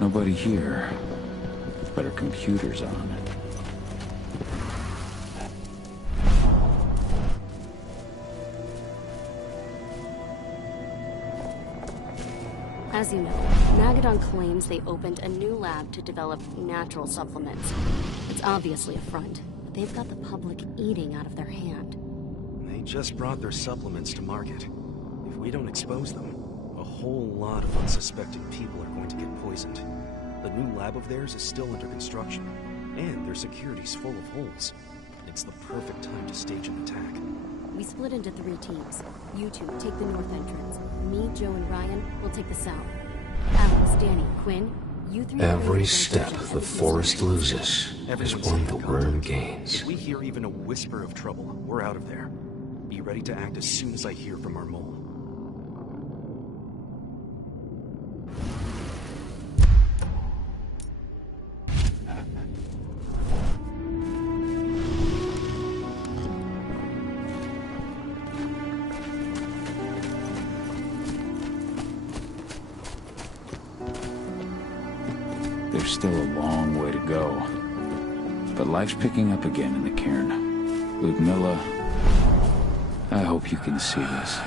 Nobody here, but our computer's on. As you know, Magadon claims they opened a new lab to develop natural supplements. It's obviously a front, but they've got the public eating out of their hand. They just brought their supplements to market. If we don't expose them, a whole lot of unsuspecting people are going to get poisoned. The new lab of theirs is still under construction, and their security's full of holes. It's the perfect time to stage an attack. We split into 3 teams. You two take the north entrance. Me, Joe, and Ryan will take the south. Alex, Danny, Quinn, you 3... Every step the forest loses is one the worm gains. If we hear even a whisper of trouble, we're out of there. Be ready to act as soon as I hear from our mole. There's still a long way to go. But life's picking up again in the cairn. Ludmilla, I hope you can see this,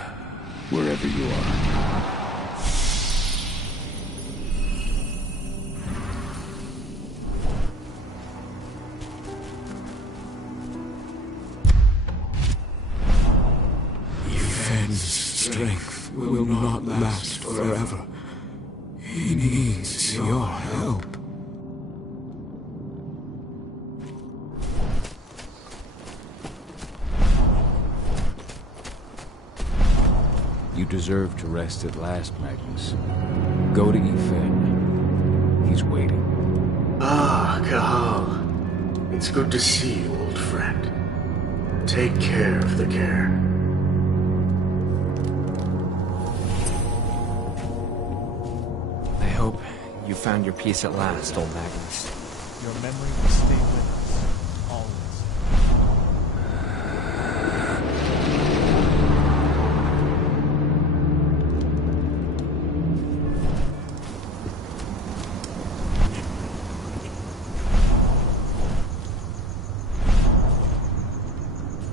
wherever you are. Yifen's strength will not last forever. He needs your help. You deserve to rest at last, Magnus. Go to Yifen. He's waiting. Ah, Cahal. It's good to see you, old friend. Take care of the cairn. I hope you found your peace at last, old Magnus. Your memory will stay with us, always.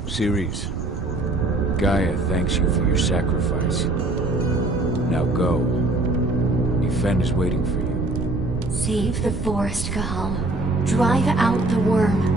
Ceres, Gaia thanks you for your sacrifice. Now go. Yifen is waiting for you. Save the forest, Cahal. Drive out the worm.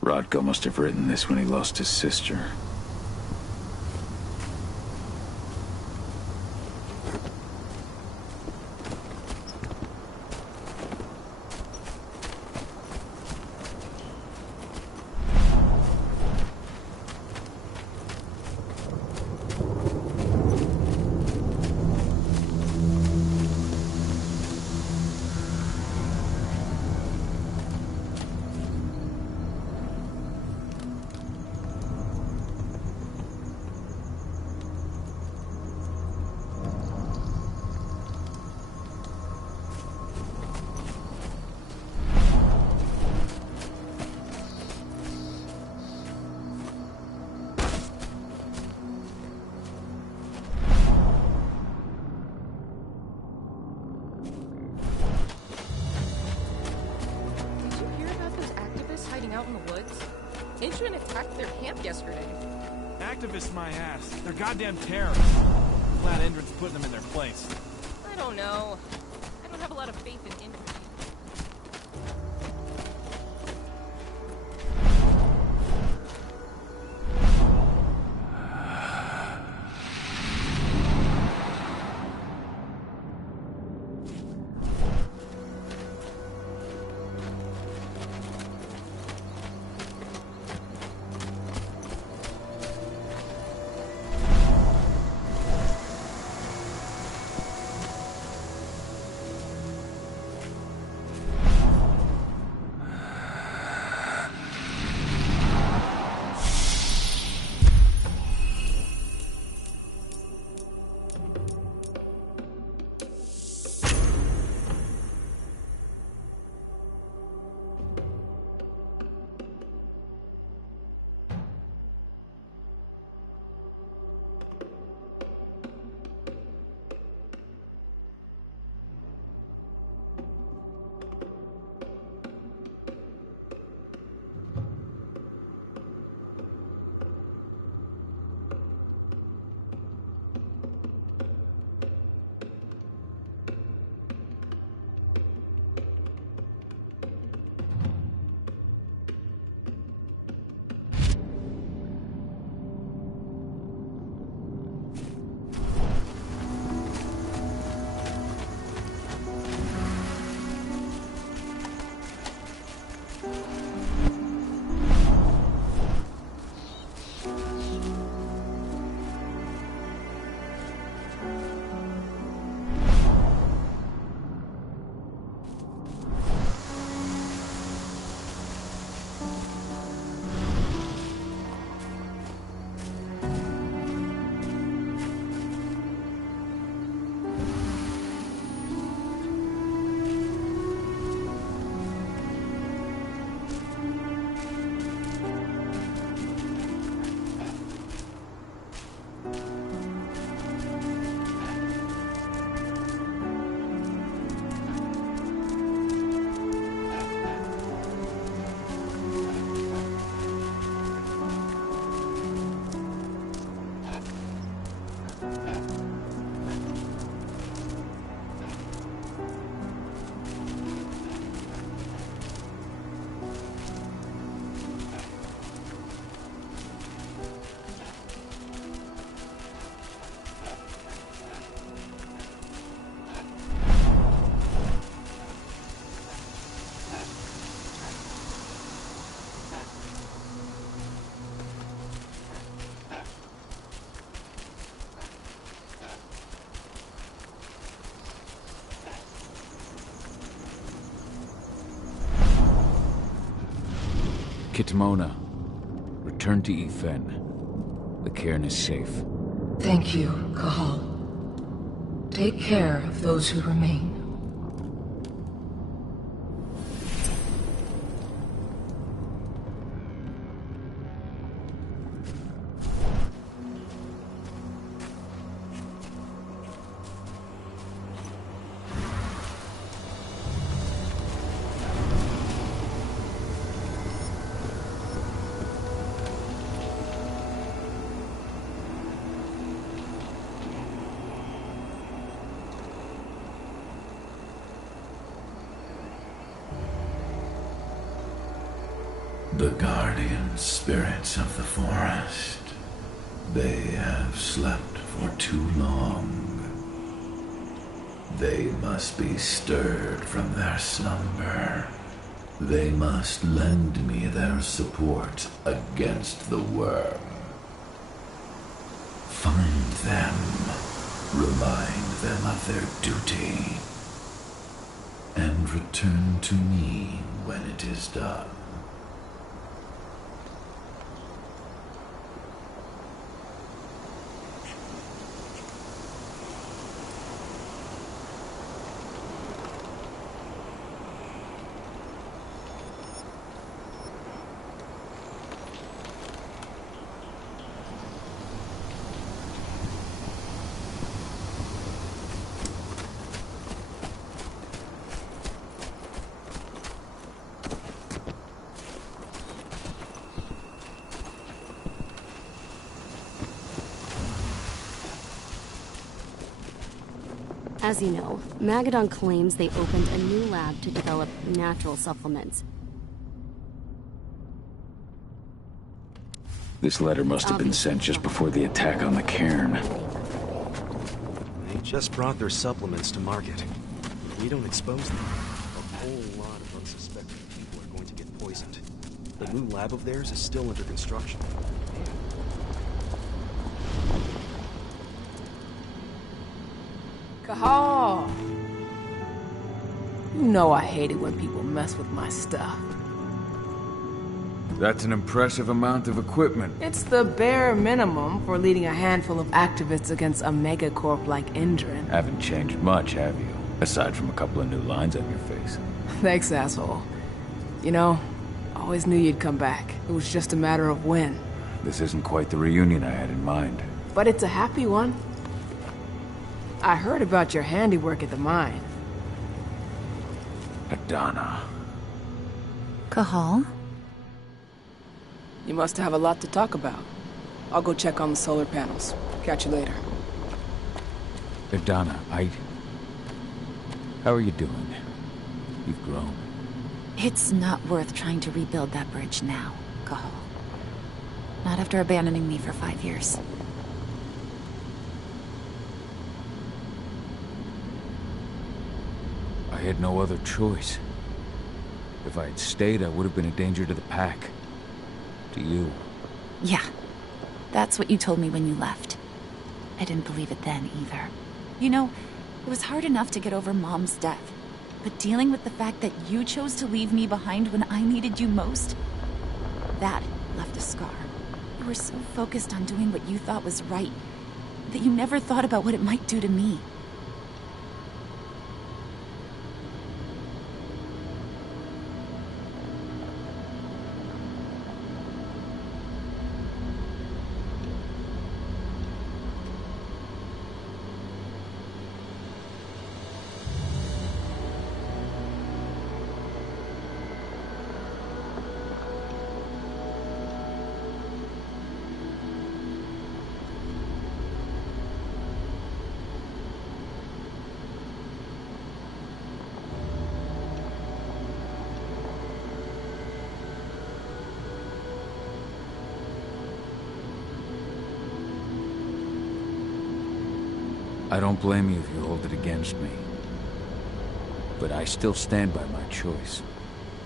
Rodko must have written this when he lost his sister. Activists, my ass. They're goddamn terrorists. Glad Endron's putting them in their place. I don't know. I don't have a lot of faith in infantry. Kitmona, return to Efen. The cairn is safe. Thank you, Kahal. Take care of those who remain. The guardian spirits of the forest. They have slept for too long. They must be stirred from their slumber. They must lend me their support against the worm. Find them. Remind them of their duty. And return to me when it is done. As you know, Magadon claims they opened a new lab to develop natural supplements. This letter must have been sent just before the attack on the cairn. They just brought their supplements to market. If we don't expose them, a whole lot of unsuspecting people are going to get poisoned. The new lab of theirs is still under construction. Kahal! You know I hate it when people mess with my stuff. That's an impressive amount of equipment. It's the bare minimum for leading a handful of activists against a megacorp like Indran. Haven't changed much, have you? Aside from a couple of new lines on your face. Thanks, asshole. You know, I always knew you'd come back. It was just a matter of when. This isn't quite the reunion I had in mind. But it's a happy one. I heard about your handiwork at the mine. Adana. Kahal? You must have a lot to talk about. I'll go check on the solar panels. Catch you later. Adana, how are you doing? You've grown. It's not worth trying to rebuild that bridge now, Kahal. Not after abandoning me for 5 years. I had no other choice. If I had stayed, I would have been a danger to the pack. To you. Yeah. That's what you told me when you left. I didn't believe it then, either. You know, it was hard enough to get over Mom's death. But dealing with the fact that you chose to leave me behind when I needed you most, That left a scar. You were so focused on doing what you thought was right that you never thought about what it might do to me. I don't blame you if you hold it against me. But I still stand by my choice.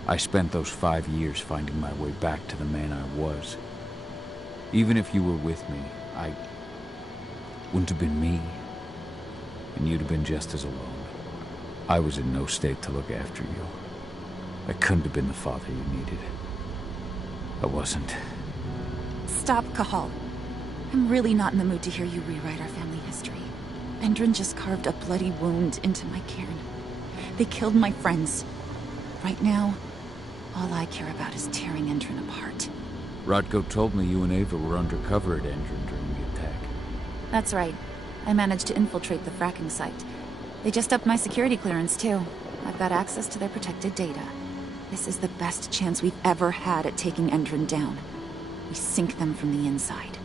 I spent those 5 years finding my way back to the man I was. Even if you were with me, I wouldn't have been me. And you'd have been just as alone. I was in no state to look after you. I couldn't have been the father you needed. I wasn't. Stop, Cahal. I'm really not in the mood to hear you rewrite our family history. Endron just carved a bloody wound into my cairn. They killed my friends. Right now, all I care about is tearing Endron apart. Rodko told me you and Ava were undercover at Endron during the attack. That's right. I managed to infiltrate the fracking site. They just upped my security clearance, too. I've got access to their protected data. This is the best chance we've ever had at taking Endron down. We sink them from the inside.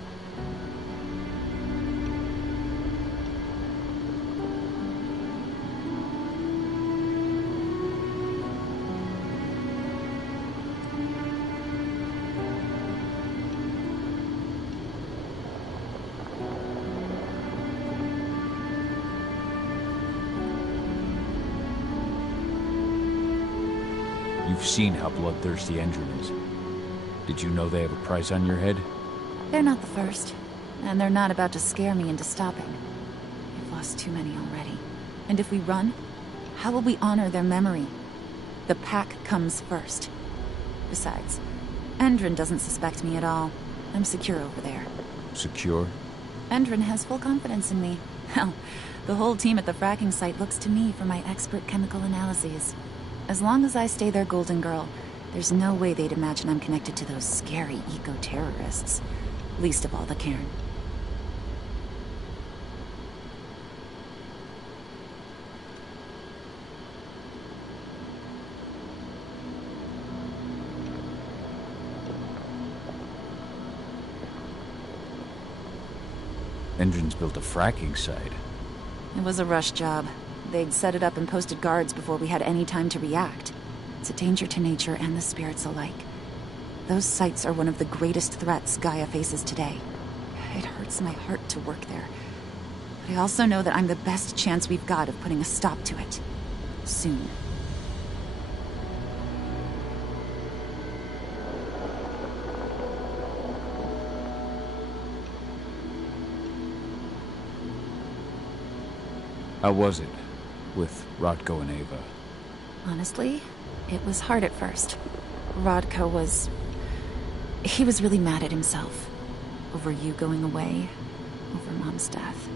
You've seen how bloodthirsty Endron is. Did you know they have a price on your head? They're not the first. And they're not about to scare me into stopping. We've lost too many already. And if we run, how will we honor their memory? The pack comes first. Besides, Endron doesn't suspect me at all. I'm secure over there. Secure? Endron has full confidence in me. Hell, the whole team at the fracking site looks to me for my expert chemical analyses. As long as I stay their golden girl, there's no way they'd imagine I'm connected to those scary eco-terrorists. Least of all the Cairn. Endron's built a fracking site. It was a rush job. They'd set it up and posted guards before we had any time to react. It's a danger to nature and the spirits alike. Those sites are one of the greatest threats Gaia faces today. It hurts my heart to work there. But I also know that I'm the best chance we've got of putting a stop to it. Soon. How was it with Rodko and Ava? Honestly, it was hard at first. Rodko was... he was really mad at himself. Over you going away. Over Mom's death.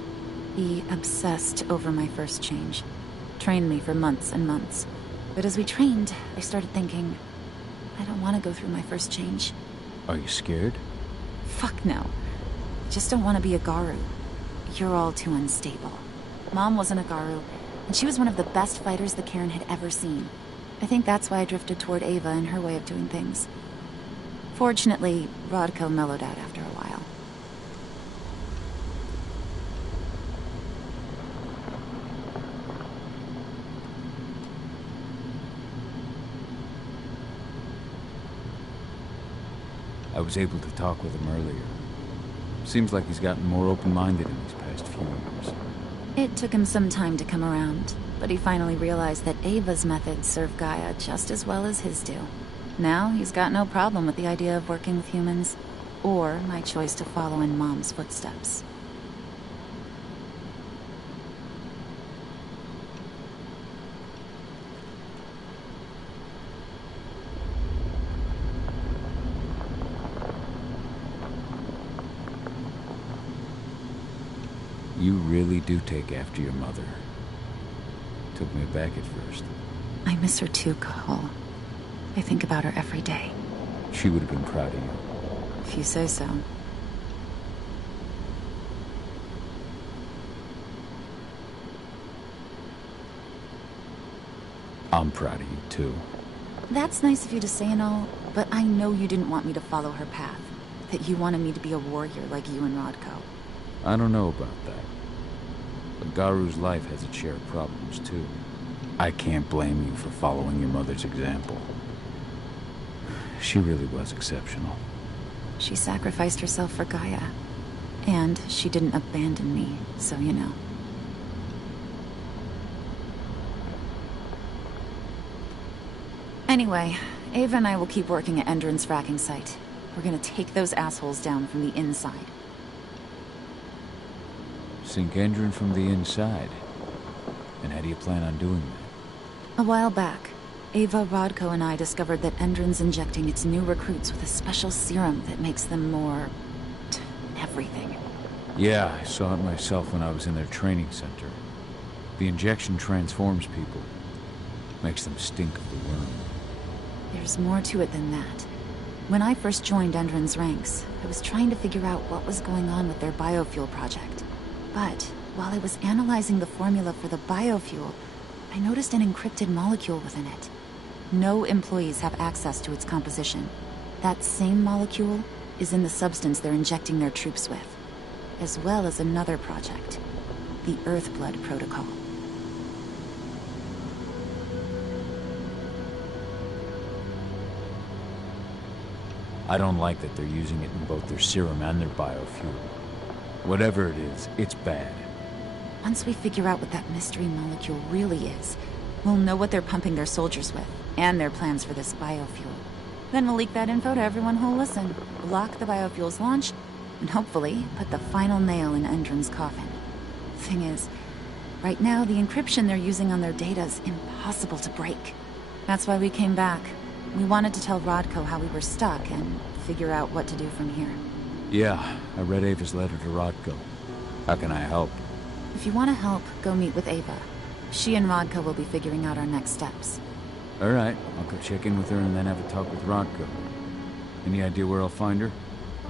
He obsessed over my first change. Trained me for months and months. But as we trained, I started thinking, I don't want to go through my first change. Are you scared? Fuck no. Just don't want to be a Garu. You're all too unstable. Mom wasn't a Garu, and she was one of the best fighters the Cairn had ever seen. I think that's why I drifted toward Ava and her way of doing things. Fortunately, Rodko mellowed out after a while. I was able to talk with him earlier. Seems like he's gotten more open-minded in these past few years. It took him some time to come around, but he finally realized that Ava's methods serve Gaia just as well as his do. Now he's got no problem with the idea of working with humans, or my choice to follow in Mom's footsteps. You really do take after your mother. Took me aback at first. I miss her too, Cole. I think about her every day. She would have been proud of you. If you say so. I'm proud of you, too. That's nice of you to say and all, but I know you didn't want me to follow her path. That you wanted me to be a warrior like you and Rodko. I don't know about that. But Garu's life has its share of problems, too. I can't blame you for following your mother's example. She really was exceptional. She sacrificed herself for Gaia. And she didn't abandon me, so you know. Anyway, Ava and I will keep working at Endron's fracking site. We're gonna take those assholes down from the inside. Sink Endron from the inside? And how do you plan on doing that? A while back, Ava, Rodko, and I discovered that Endron's injecting its new recruits with a special serum that makes them more... everything. Yeah, I saw it myself when I was in their training center. The injection transforms people. Makes them stink of the worm. There's more to it than that. When I first joined Endron's ranks, I was trying to figure out what was going on with their biofuel project. But while I was analyzing the formula for the biofuel, I noticed an encrypted molecule within it. No employees have access to its composition. That same molecule is in the substance they're injecting their troops with, as well as another project, the Earthblood Protocol. I don't like that they're using it in both their serum and their biofuel. Whatever it is, it's bad. Once we figure out what that mystery molecule really is, we'll know what they're pumping their soldiers with, and their plans for this biofuel. Then we'll leak that info to everyone who'll listen, block the biofuel's launch, and hopefully put the final nail in Endron's coffin. Thing is, right now the encryption they're using on their data's impossible to break. That's why we came back. We wanted to tell Rodko how we were stuck and figure out what to do from here. Yeah, I read Ava's letter to Rodko. How can I help? If you want to help, go meet with Ava. She and Rodko will be figuring out our next steps. Alright, I'll go check in with her and then have a talk with Rodko. Any idea where I'll find her?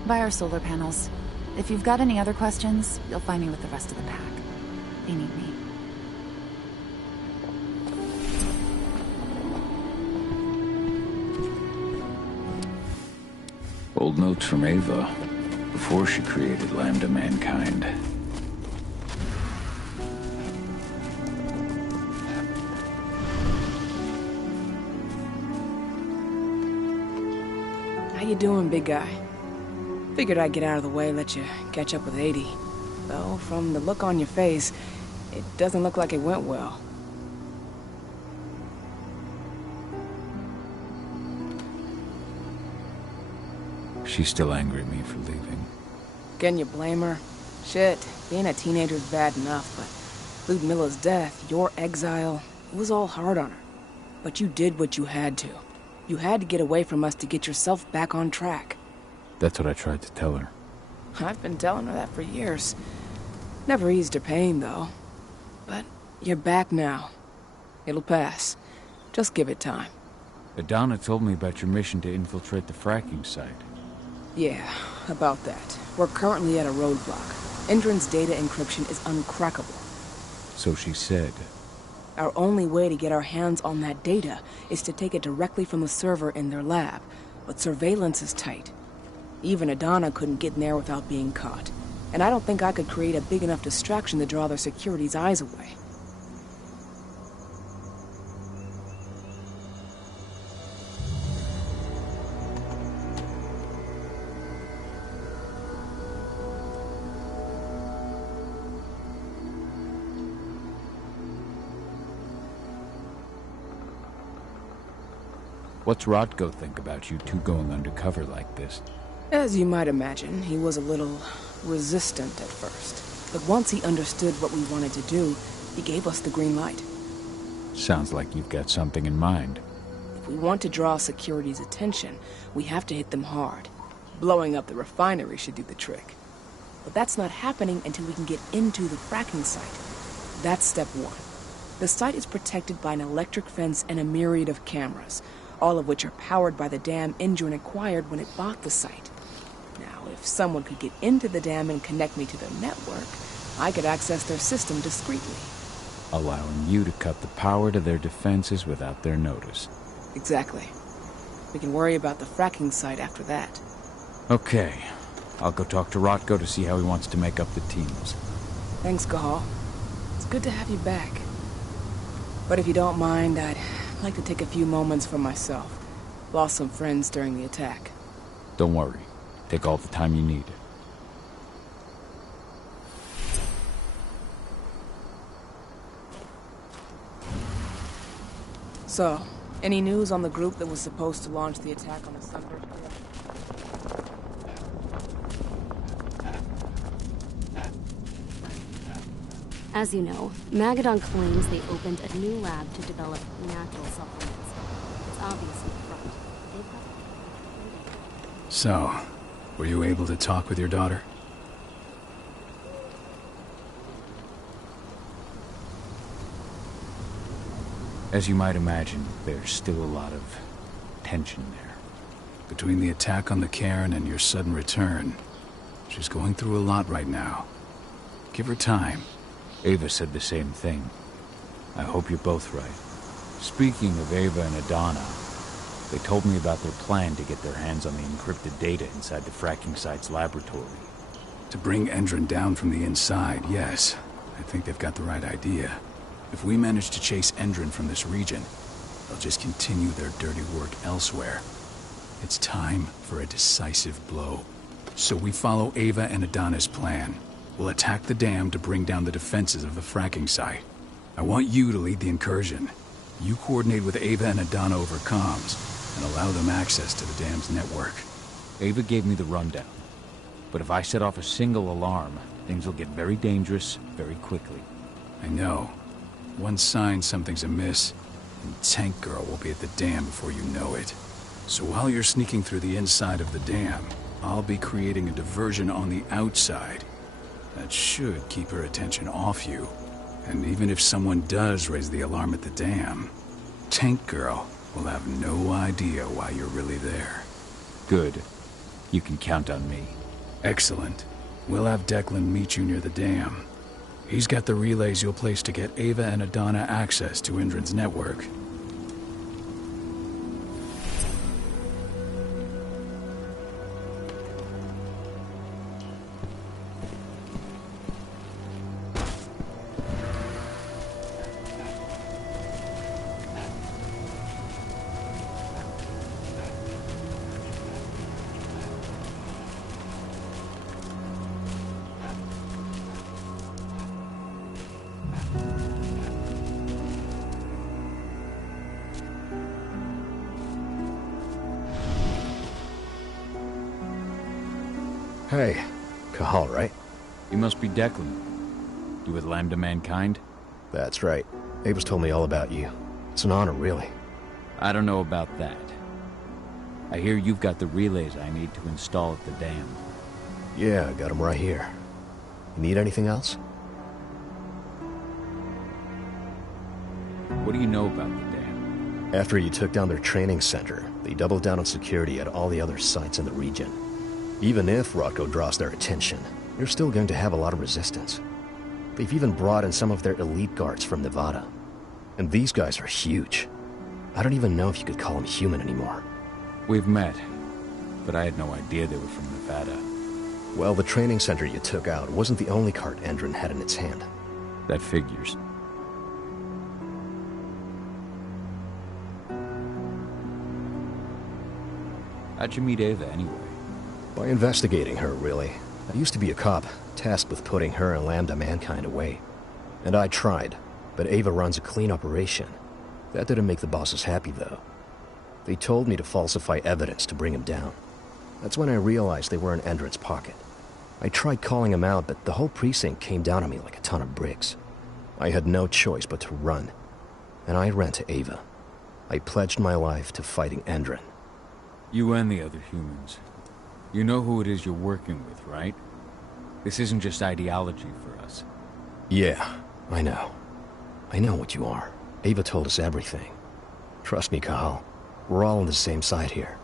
By our solar panels. If you've got any other questions, you'll find me with the rest of the pack. They need me. Old notes from Ava, before she created Lambda Mankind. How you doing, big guy? Figured I'd get out of the way, let you catch up with 80. Though, from the look on your face, it doesn't look like it went well. She's still angry at me for leaving. Can you blame her? Shit, being a teenager's bad enough, but Ludmilla's death, your exile, it was all hard on her. But you did what you had to. You had to get away from us to get yourself back on track. That's what I tried to tell her. I've been telling her that for years. Never eased her pain, though. But you're back now. It'll pass. Just give it time. Adana told me about your mission to infiltrate the fracking site. Yeah, about that. We're currently at a roadblock. Endron's data encryption is uncrackable. So she said. Our only way to get our hands on that data is to take it directly from the server in their lab, but surveillance is tight. Even Adana couldn't get in there without being caught, and I don't think I could create a big enough distraction to draw their security's eyes away. What's Rodko think about you two going undercover like this? As you might imagine, he was a little resistant at first. But once he understood what we wanted to do, he gave us the green light. Sounds like you've got something in mind. If we want to draw security's attention, we have to hit them hard. Blowing up the refinery should do the trick. But that's not happening until we can get into the fracking site. That's step one. The site is protected by an electric fence and a myriad of cameras, all of which are powered by the dam Endron acquired when it bought the site. Now, if someone could get into the dam and connect me to their network, I could access their system discreetly. Allowing you to cut the power to their defenses without their notice. Exactly. We can worry about the fracking site after that. Okay. I'll go talk to Rotko to see how he wants to make up the teams. Thanks, Cahal. It's good to have you back. But if you don't mind, I'd like to take a few moments for myself. Lost some friends during the attack. Don't worry. Take all the time you need. So, any news on the group that was supposed to launch the attack on the suburb? As you know, Magadon claims they opened a new lab to develop natural supplements. It's obviously a front. They've got... So, were you able to talk with your daughter? As you might imagine, there's still a lot of tension there. Between the attack on the cairn and your sudden return, she's going through a lot right now. Give her time. Ava said the same thing. I hope you're both right. Speaking of Ava and Adana, they told me about their plan to get their hands on the encrypted data inside the fracking site's laboratory. To bring Endron down from the inside, yes. I think they've got the right idea. If we manage to chase Endron from this region, they'll just continue their dirty work elsewhere. It's time for a decisive blow. So we follow Ava and Adana's plan. We'll attack the dam to bring down the defenses of the fracking site. I want you to lead the incursion. You coordinate with Ava and Adana over comms, and allow them access to the dam's network. Ava gave me the rundown. But if I set off a single alarm, things will get very dangerous very quickly. I know. One sign something's amiss, and Tank Girl will be at the dam before you know it. So while you're sneaking through the inside of the dam, I'll be creating a diversion on the outside. That should keep her attention off you. And even if someone does raise the alarm at the dam, Tank Girl will have no idea why you're really there. Good. You can count on me. Excellent. We'll have Declan meet you near the dam. He's got the relays you'll place to get Ava and Adana access to Endron's network. Hey, Cahal, right? You must be Declan. You with Lambda Mankind? That's right. Ava's told me all about you. It's an honor, really. I don't know about that. I hear you've got the relays I need to install at the dam. Yeah, I got them right here. You need anything else? What do you know about the dam? After you took down their training center, they doubled down on security at all the other sites in the region. Even if Rotko draws their attention, you're still going to have a lot of resistance. They've even brought in some of their elite guards from Nevada. And these guys are huge. I don't even know if you could call them human anymore. We've met, but I had no idea they were from Nevada. Well, the training center you took out wasn't the only cart Endron had in its hand. That figures. How'd you meet Ava, anyway? By investigating her, really. I used to be a cop, tasked with putting her and Lambda Mankind away. And I tried, but Ava runs a clean operation. That didn't make the bosses happy, though. They told me to falsify evidence to bring him down. That's when I realized they were in Endron's pocket. I tried calling him out, but the whole precinct came down on me like a ton of bricks. I had no choice but to run. And I ran to Ava. I pledged my life to fighting Endron. You and the other humans. You know who it is you're working with, right? This isn't just ideology for us. Yeah, I know. I know what you are. Ava told us everything. Trust me, Kahal. We're all on the same side here.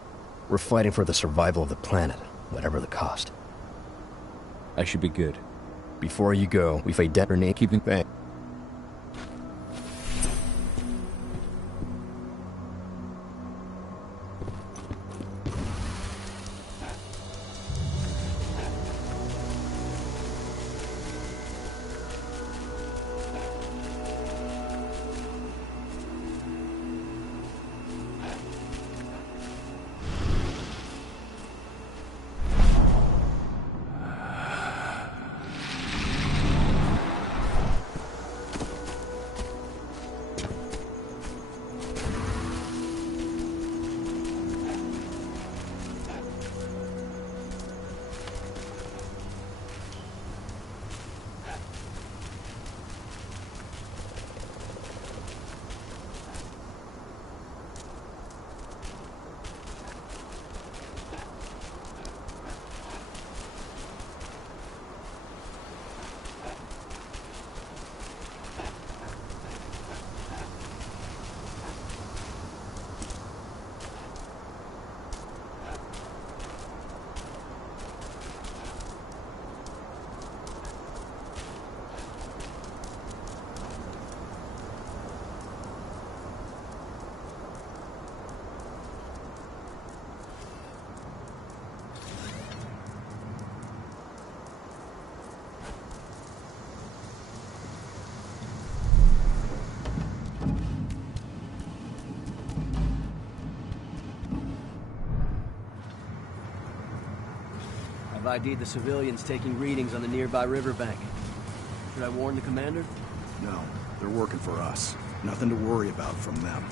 We're fighting for the survival of the planet, whatever the cost. I should be good. Before you go, we fight detonate keeping back. I've ID'd the civilians taking readings on the nearby riverbank. Should I warn the commander? No, they're working for us. Nothing to worry about from them.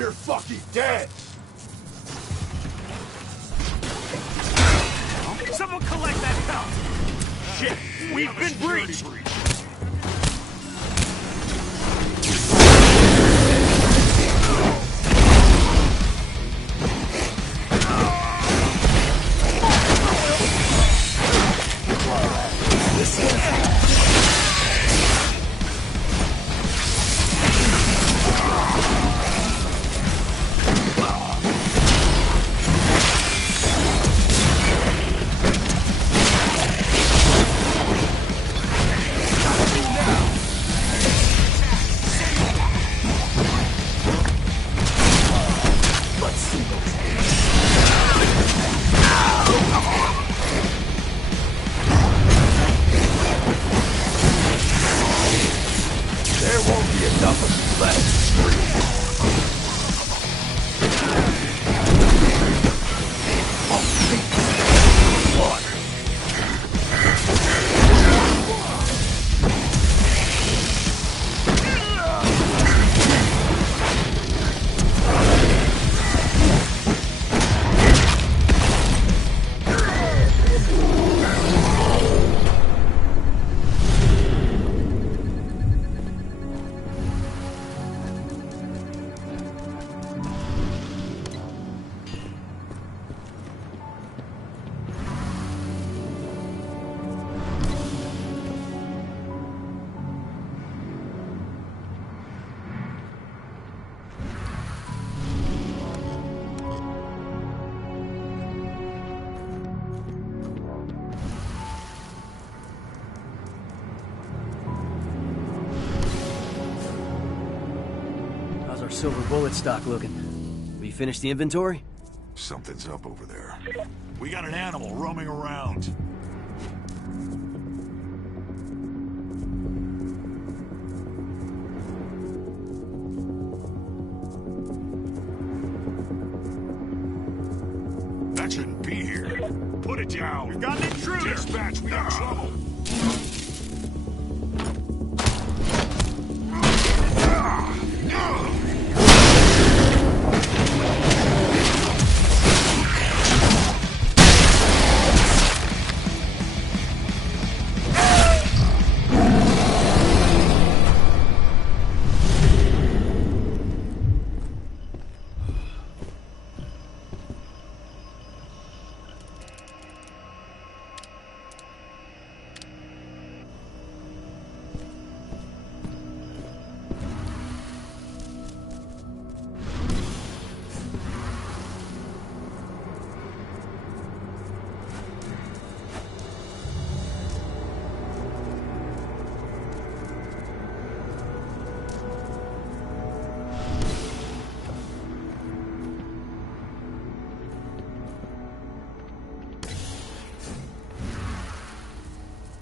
You're fucking dead! Someone collect that belt! Shit! We've been breached! silver bullet stock looking? Have you finished the inventory? Something's up over there. We got an animal roaming around. That shouldn't be here. Put it down. We've got an intruder. Dispatch, we got trouble.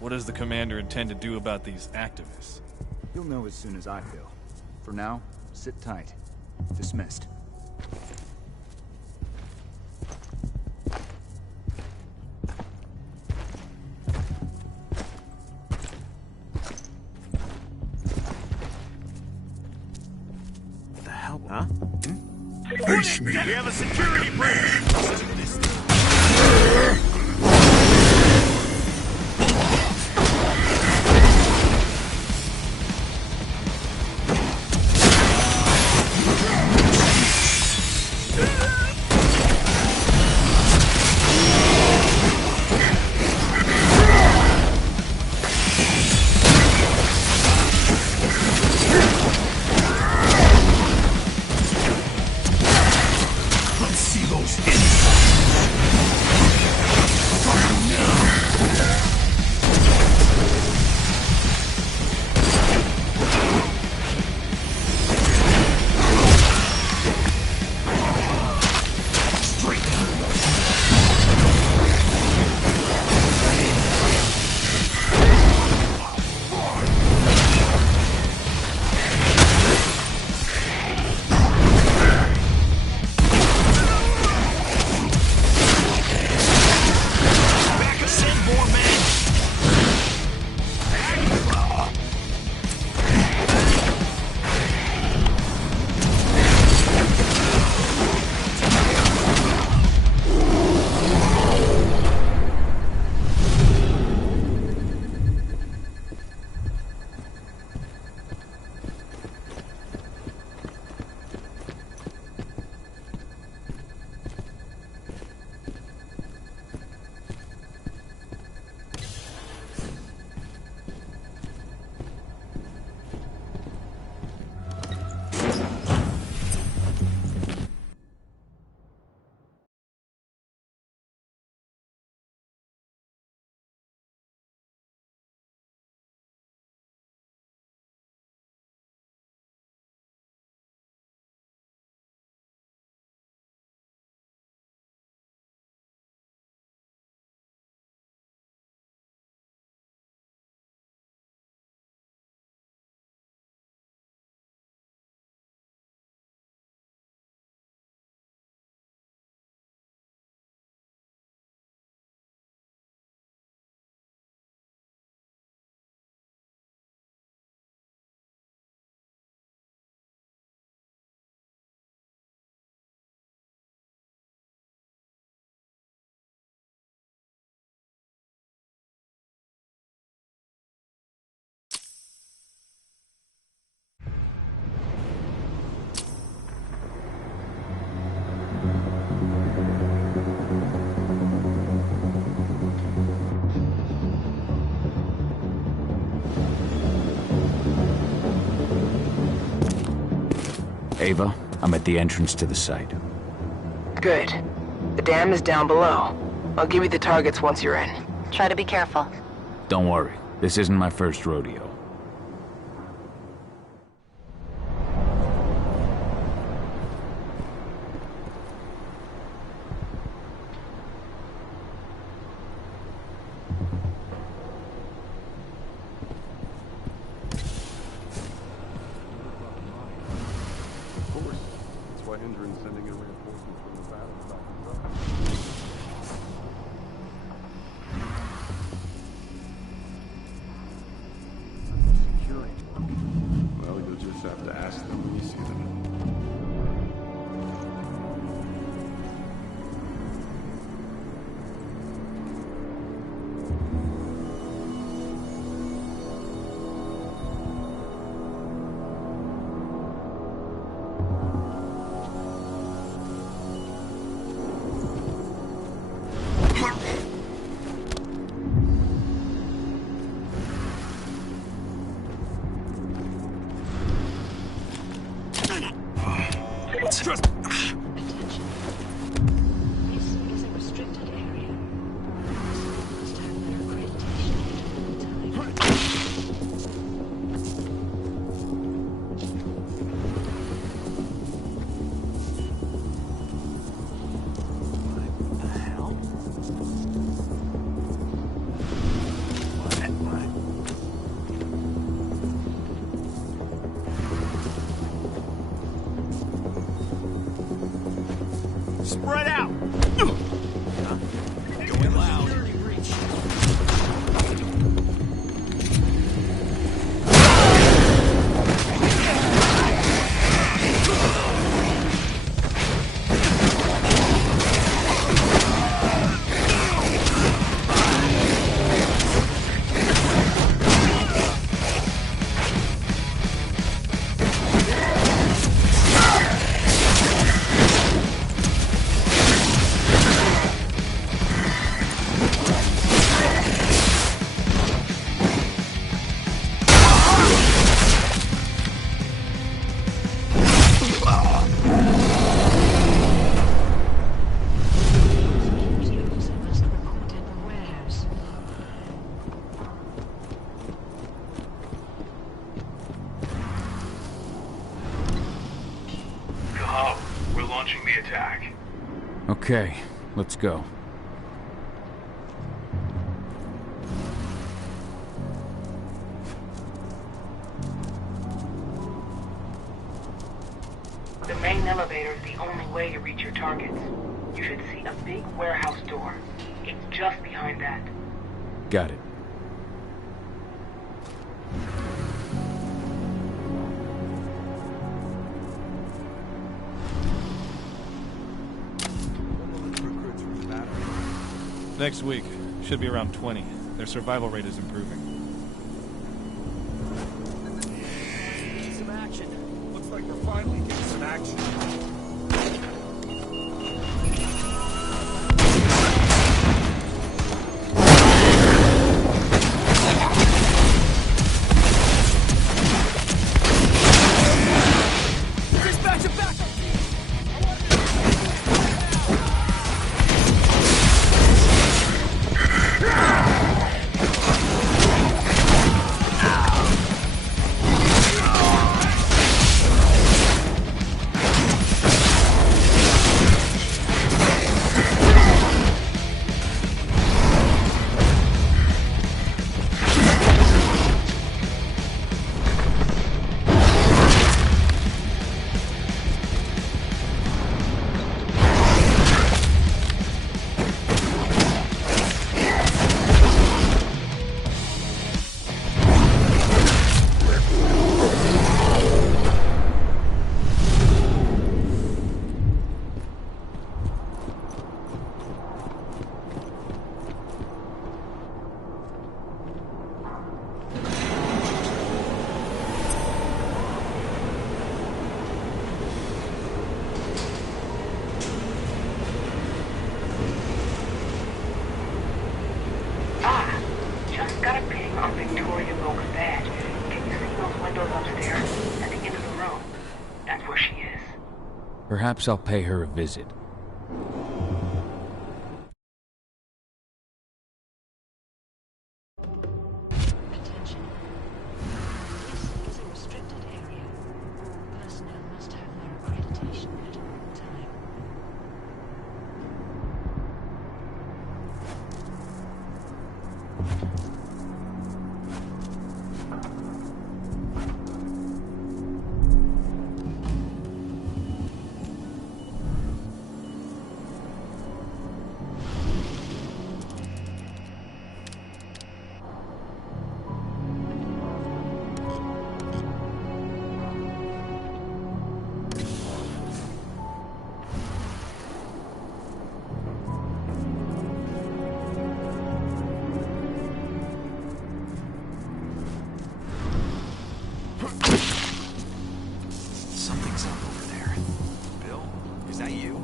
What does the commander intend to do about these activists? You'll know as soon as I will. For now, sit tight. Dismissed. What the hell, huh? Face me. We have a security breach! Ava, I'm at the entrance to the site. Good. The dam is down below. I'll give you the targets once you're in. Try to be careful. Don't worry, this isn't my first rodeo. Okay, let's go. The main elevator is the only way to reach your targets. You should see a big warehouse door. It's just behind that. Got it. Next week. Should be around 20. Their survival rate is improving. Some action. Looks like we're finally getting some action. Perhaps I'll pay her a visit. Attention. This is a restricted area. All personnel must have their accreditation at all times. Something's up over there. Bill, is that you?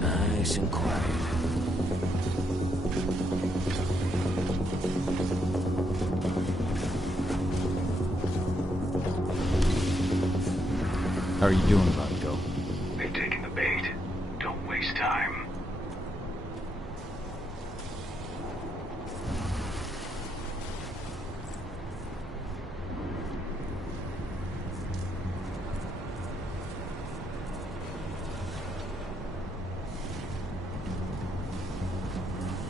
Nice and quiet. How are you doing, Rodko? They've taken the bait. Don't waste time.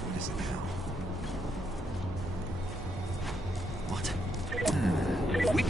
What is it now? What? We...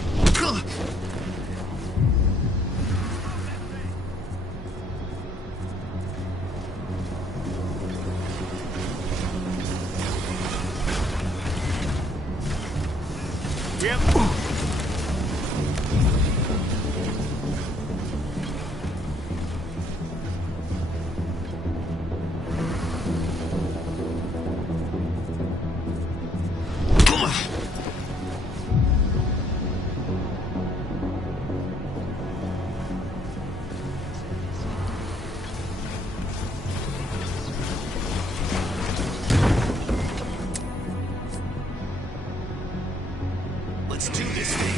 Let's do this thing.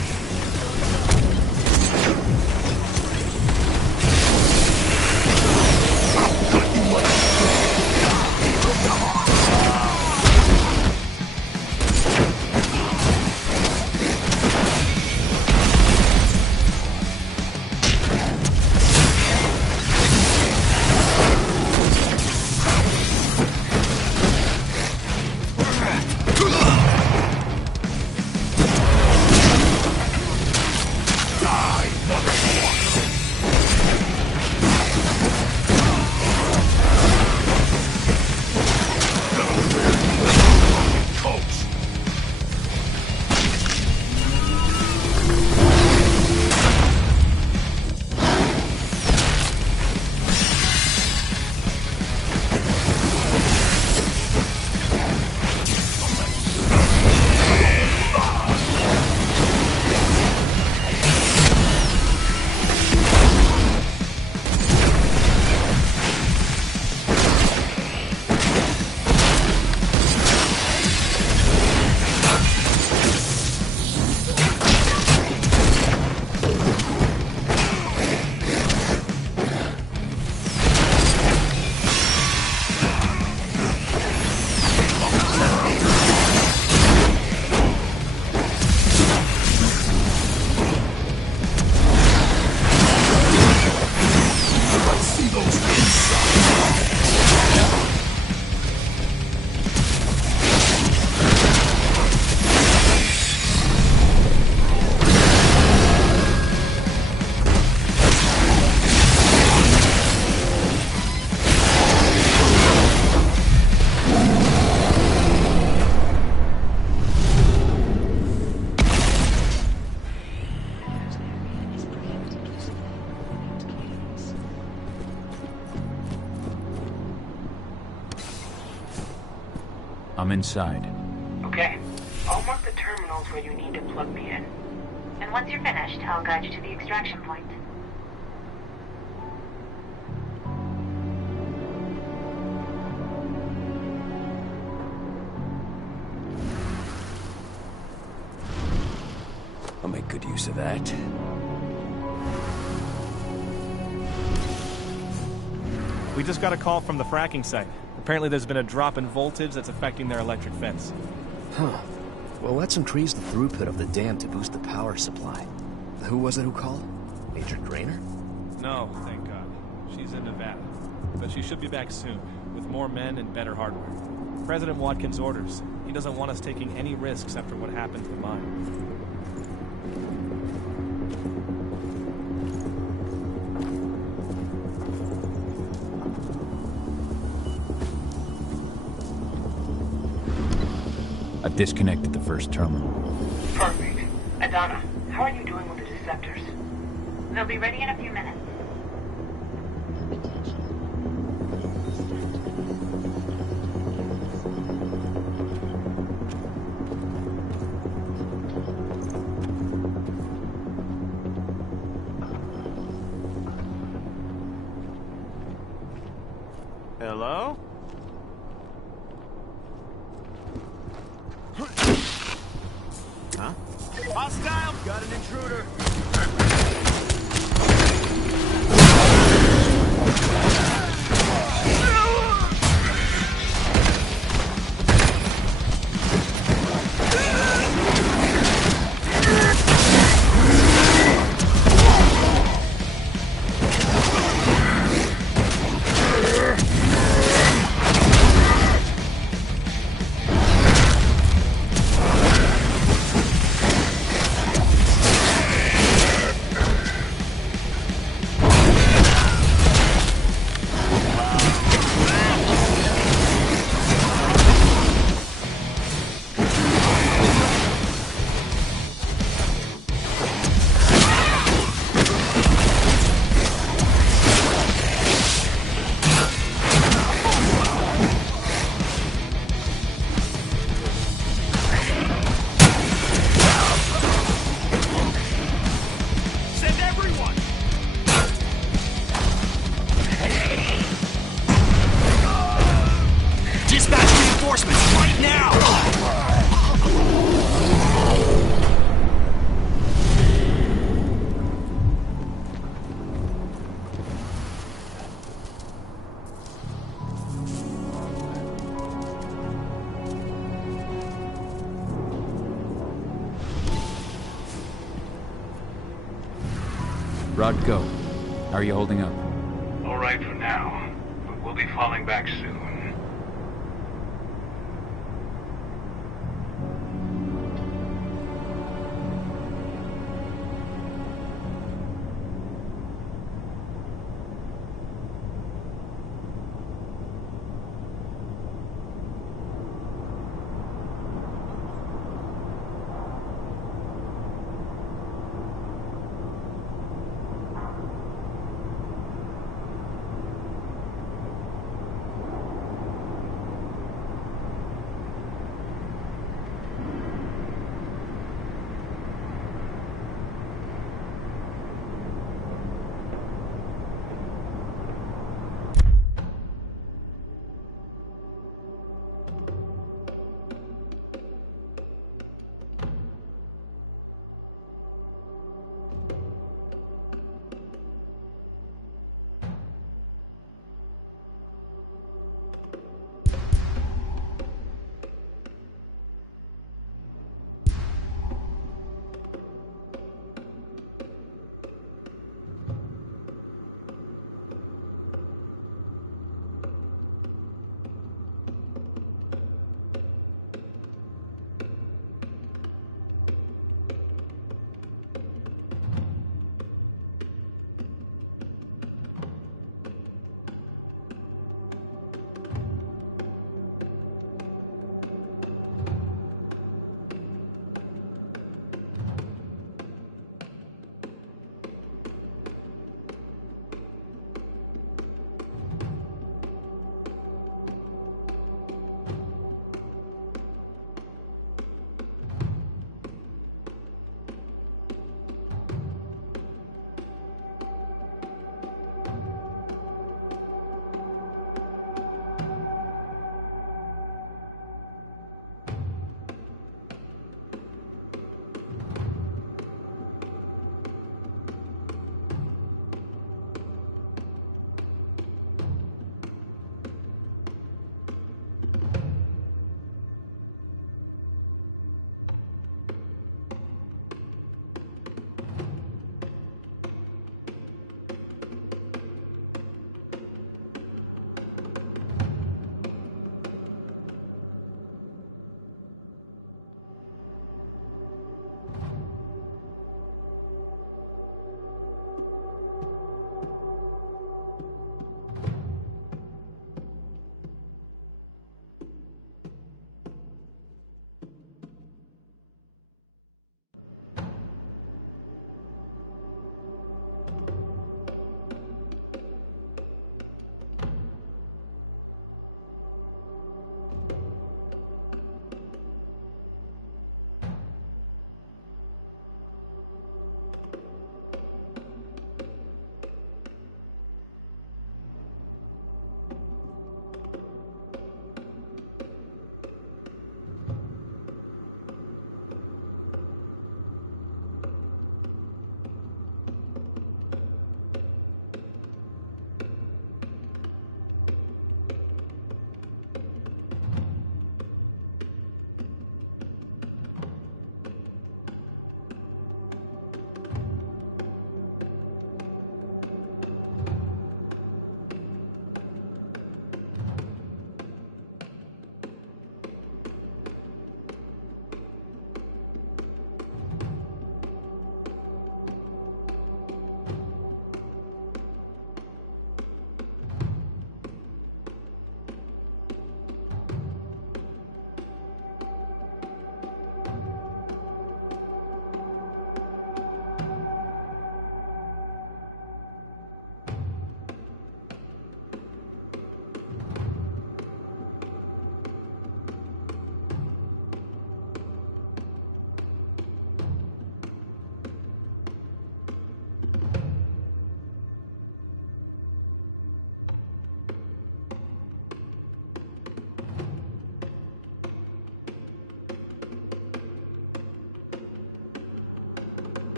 I'm inside. Okay. I'll mark the terminals where you need to plug me in. And once you're finished, I'll guide you to the extraction point. I'll make good use of that. We just got a call from the fracking site. Apparently there's been a drop in voltage that's affecting their electric fence. Huh. Well, let's increase the throughput of the dam to boost the power supply. Who was it who called? Major Grainer? No, thank God. She's in Nevada. But she should be back soon, with more men and better hardware. President Watkins' orders. He doesn't want us taking any risks after what happened to the mine. I've disconnected the first terminal. Perfect. Adana, how are you doing with the deceptors? They'll be ready in a few minutes. Hello? Huh? Hostile! Got an intruder! Rodko, how are you holding up? All right for now, but we'll be falling back soon.